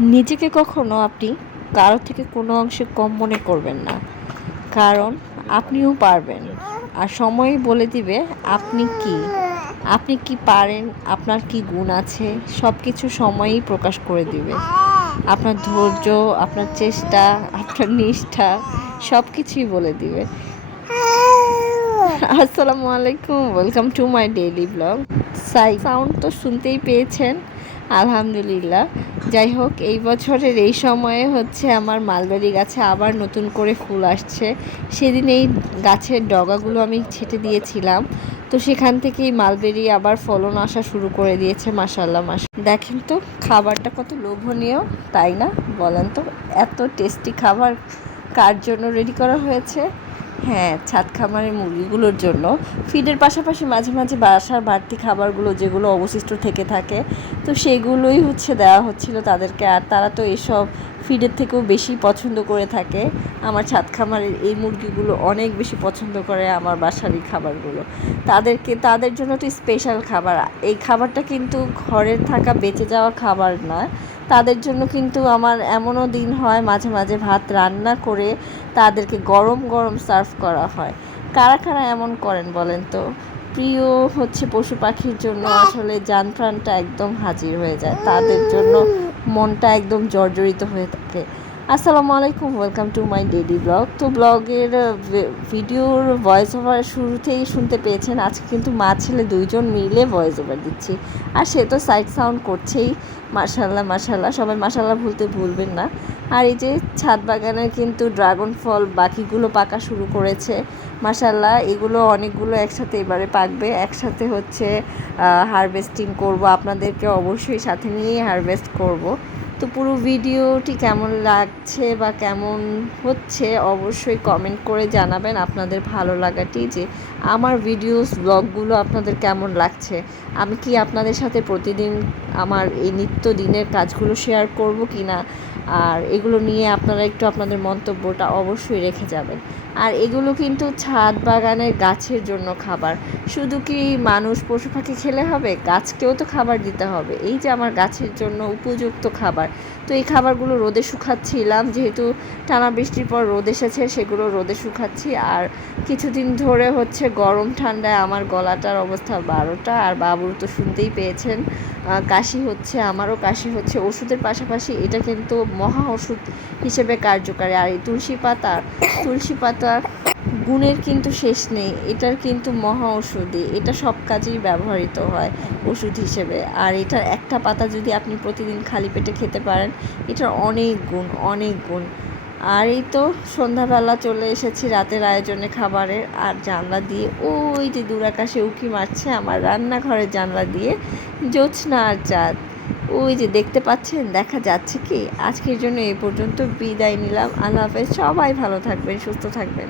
নিজেকে কখনো আপনি কারো থেকে কোনো অংশে কম মনে করবেন না, কারণ আপনিও পারবেন। আর সময়ই বলে দিবে আপনি কি পারেন, আপনার কি গুণ আছে, সব কিছু সময়ই প্রকাশ করে দিবে। আপনার ধৈর্য, আপনার চেষ্টা, আপনার নিষ্ঠা সব কিছুই বলে দিবে। আসসালামু আলাইকুম, welcome to my daily blog. Sound তো শুনতেই পেয়েছেন, আলহামদুলিল্লাহ। যাই হোক, এই বছরের এই সময়ে হচ্ছে আমার মালবেরি গাছে আবার নতুন করে ফুল আসছে। সেদিন এই গাছের ডগাগুলো আমি ছেটে দিয়েছিলাম, তো সেখান থেকেই মালবেরি আবার ফলন আসা শুরু করে দিয়েছে। মাশাআল্লাহ দেখেন তো খাবারটা কত লোভনীয়, তাই না? বলেন তো, এত টেস্টি খাবার কার জন্য রেডি করা হয়েছে? হ্যাঁ, ছাদ খামারের মুরগিগুলোর জন্য। ফিডের পাশাপাশি মাঝে মাঝে বাসার বাড়তি খাবারগুলো যেগুলো অবশিষ্ট থেকে থাকে, তো সেগুলোই হচ্ছে দেওয়া হচ্ছিল তাদেরকে। আর তারা তো এসব ফিডের থেকেও বেশি পছন্দ করে থাকে। আমার ছাদ খামারের এই মুরগিগুলো অনেক বেশি পছন্দ করে আমার বাসার এই খাবারগুলো। তাদের জন্য তো স্পেশাল খাবার। এই খাবারটা কিন্তু ঘরের থাকা বেঁচে যাওয়া খাবার নয়, তাদের জন্য কিন্তু আমার এমনও দিন হয় মাঝে মাঝে ভাত রান্না করে তাদেরকে গরম গরম সার্ভ করা হয়। কারা কারা এমন করেন বলেন তো? প্রিয় হচ্ছে পশু পাখির জন্য আসলে জান প্রাণটা একদম হাজির হয়ে যায়, তাদের জন্য মনটা একদম জর্জরিত হয়ে থাকে। আসসালামু আলাইকুম, welcome to my daily blog. তো ব্লগের ভিডিওর ভয়েস ওভার শুরুতেই শুনতে পেয়েছেন, আজকে কিন্তু মা ছেলে দুইজন মিলে ভয়েস ওভার দিচ্ছি। আর সে তো সাইড সাউন্ড করছেই। মাশাল্লাহ মাশাল্লাহ, সবাই মাশাল্লাহ বলতে ভুলবেন না। আর এই যে ছাদ বাগানের কিন্তু ড্রাগন ফল বাকিগুলো পাকা শুরু করেছে। মাশাল্লাহ, এগুলো অনেকগুলো একসাথে এবারে পাকবে, একসাথে হচ্ছে হারভেস্টিং করব। আপনাদেরকে অবশ্যই সাথে নিয়েই হারভেস্ট করব। তো পুরো ভিডিওটি কেমন লাগছে বা কেমন হচ্ছে অবশ্যই কমেন্ট করে জানাবেন আপনাদের ভালো লাগাটি, যে আমার ভিডিওস ব্লগগুলো আপনাদের কেমন লাগছে। আমি কি আপনাদের সাথে প্রতিদিন আমার এই নিত্য দিনের কাজগুলো শেয়ার করব কি না, আর এগুলো নিয়ে আপনারা একটু আপনাদের মন্তব্যটা অবশ্যই রেখে যাবেন। আর এগুলো কিন্তু ছাদ বাগানের গাছের জন্য খাবার। শুধু কি মানুষ পশু পাখি খেলে হবে, গাছকেও তো খাবার দিতে হবে। এই যে আমার গাছের জন্য উপযুক্ত খাবার, তো এই খাবারগুলো রোদে শুকাচ্ছিলাম, যেহেতু টানা বৃষ্টির পর রোদ এসেছে, সেগুলো রোদে শুকাচ্ছি। আর কিছুদিন ধরে হচ্ছে গরম ঠান্ডায় আমার গলাটার অবস্থা 12টা, আর বাবুর তো শুনতেই পেয়েছেন কাশি হচ্ছে, আমারও কাশি হচ্ছে। ওষুধের পাশাপাশি এটা কিন্তু মহা ওষুধ হিসেবে কার্যকারী। আর এই তুলসী পাতা গুণের কিন্তু শেষ নেই, এটার কিন্তু মহা ওষুধই, এটা সব কাজেই ব্যবহৃত হয় ওষুধ হিসেবে। আর এটার একটা পাতা যদি আপনি প্রতিদিন খালি পেটে খেতে পারেন, এটার অনেক গুণ। আর এই তো সন্ধ্যাবেলা চলে এসেছি রাতের আয়োজনে খাবারের। আর জানলা দিয়ে ওই যে দূর আকাশে উঁকি মারছে আমার রান্নাঘরের জানলা দিয়ে জ্যোৎস্না আর চাঁদ। ওই যে দেখতে পাচ্ছেন, দেখা যাচ্ছে কি? আজকের জন্য এই পর্যন্ত বিদায় নিলাম। আল্লাহ হাফেজ, সবাই ভালো থাকবেন, সুস্থ থাকবেন।